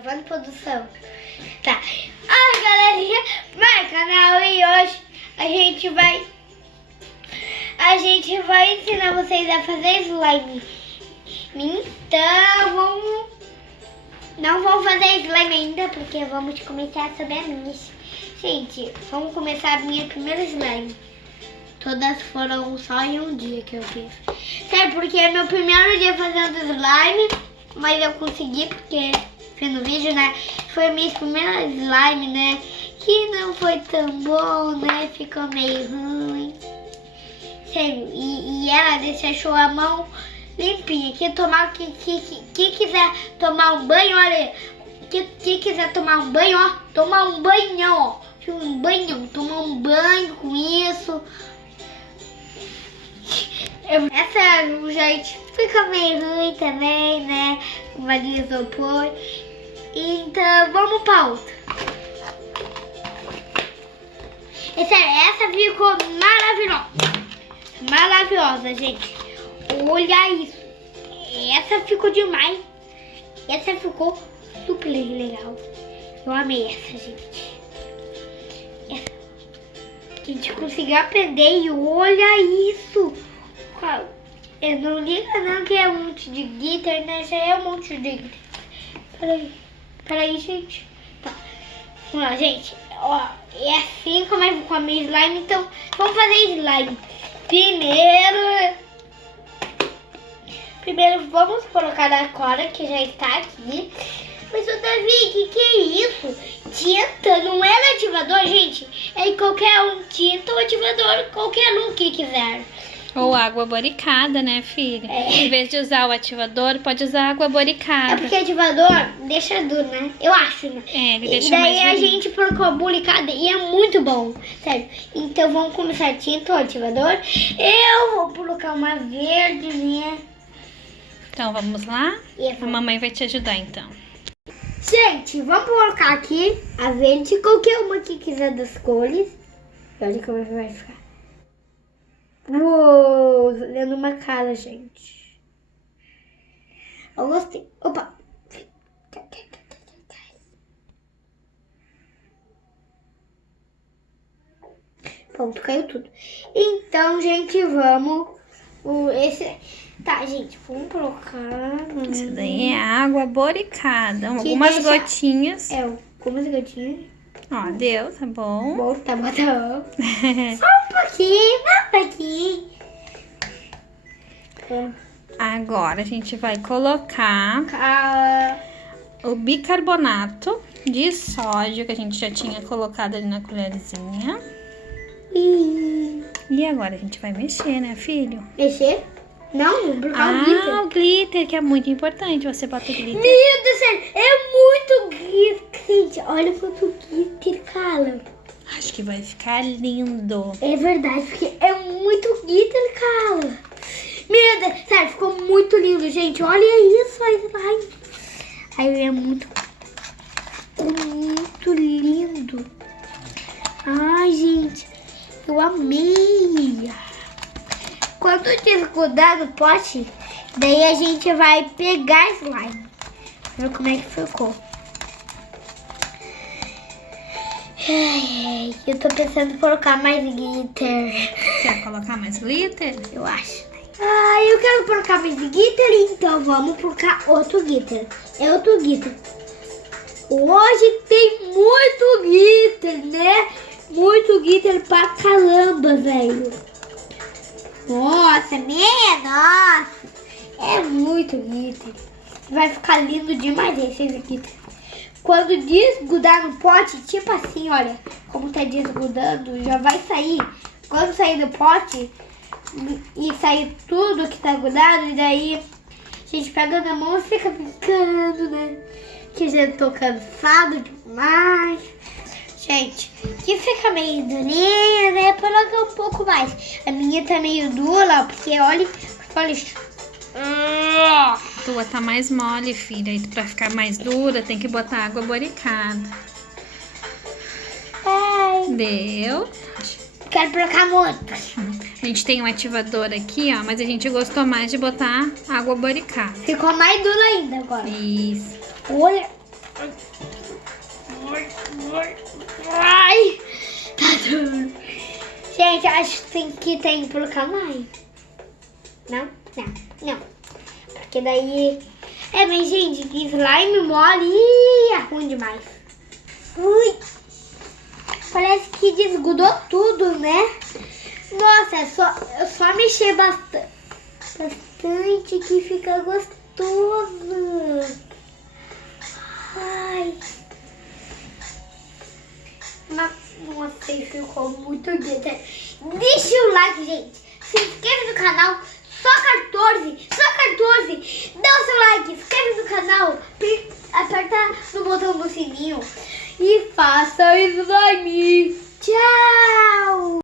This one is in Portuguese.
Gravando produção. Tá. Oi, galerinha, meu canal, e hoje a gente vai ensinar vocês a fazer slime. Então, não vou fazer slime ainda, porque vamos começar sobre a minha. Gente, vamos começar a minha primeira slime. Todas foram só em um dia que eu fiz. Sério, porque é meu primeiro dia fazendo slime, mas eu consegui porque foi no vídeo, né? Foi a minha primeira slime, né? Que não foi tão bom, né? Ficou meio ruim. Sério, e ela deixou a mão limpinha. Quem quiser tomar um banho, olha. Quem quiser tomar um banho, ó. Tomar um banho, ó. Tomar um banho com isso. Essa, gente, fica meio ruim também, né? Uma de isopor. Então, vamos pra outra. Essa ficou maravilhosa. Maravilhosa, gente. Olha isso. Essa ficou demais. Essa ficou super legal. Eu amei essa, gente. A gente conseguiu aprender e olha isso. Eu não liga não que é um monte de glitter, né? Já é um monte de glitter. Peraí, gente. Tá. Vamos lá, gente. Ó, é assim como é com a minha slime. Então, vamos fazer slime. Primeiro vamos colocar a Cora, que já está aqui. Mas, ô Davi, que é isso? Tinta, não é ativador, gente. É qualquer um, tinta ou ativador, qualquer um que quiser. Ou água boricada, né, filha? Em vez de usar o ativador, pode usar água boricada. É porque ativador deixa duro, né? Eu acho, né? É, ele deixa e daí mais a durinho. gente colocou a boricada e é muito bom, sério. Então vamos começar tinta ou ativador. Eu vou colocar uma verde, né? Então, vamos lá? Isso. A mamãe vai te ajudar, então. Gente, vamos colocar aqui a verde, qualquer uma que quiser das cores. Olha como vai ficar. Uou, olhando uma cara, gente. Eu gostei. Opa. Pronto, caiu tudo. Então, gente, vamos. Tá, gente, vamos colocar. Isso daí é água boricada. Algumas gotinhas. Algumas gotinhas. Ó, deu, tá bom. Bom, tá bom. Só um pouquinho. Agora a gente vai colocar o bicarbonato de sódio que a gente já tinha colocado ali na colherzinha. E agora a gente vai mexer, né, filho? Mexer? Não, vamos colocar o glitter. O glitter, que é muito importante. Você bota o glitter. Meu Deus do céu, é muito glitter. Gente, olha quanto glitter, cara. Acho que vai ficar lindo. É verdade, porque é muito glitter, cara. Meu Deus, sério, ficou muito lindo, gente. Olha isso, aí é muito lindo. Ai, gente, eu amei. Quando desgrudar no pote, daí a gente vai pegar slime. Ver como é que ficou. Ai, eu tô pensando em colocar mais glitter. Quer colocar mais glitter? Eu acho. Eu quero colocar mais glitter, então vamos colocar outro glitter. É outro glitter. Hoje tem muito glitter, né? Muito glitter pra caramba, velho. Nossa, nossa. É muito glitter. Vai ficar lindo demais esse glitter. Quando desgrudar no pote, tipo assim, olha. Como tá desgrudando, já vai sair. Quando sair do pote e sair tudo que tá grudado, e daí a gente pega na mão e fica brincando, né? Que já tô cansado demais. Gente, que fica meio durinha, né? Coloca um pouco mais. A minha tá meio dura, porque olha isso. A tua tá mais mole, filha. E pra ficar mais dura, tem que botar água boricada. Deu. Quero colocar muito. A gente tem um ativador aqui, ó. Mas a gente gostou mais de botar água boricada. Ficou mais dura ainda agora. Isso. Olha. Ai, tá doendo. Gente, acho que tem que colocar mais. Não. Porque daí... mas gente, slime mole é ruim demais. Ui. Parece que desgrudou tudo, né? Nossa, é só mexer bastante que fica gostoso. Ai. Nossa, ficou muito glitter. Deixa o like, gente. Se inscreve no canal. Só 14. Dá o seu like. Se inscreve no canal. Aperta no botão do sininho. E faça slime. Tchau.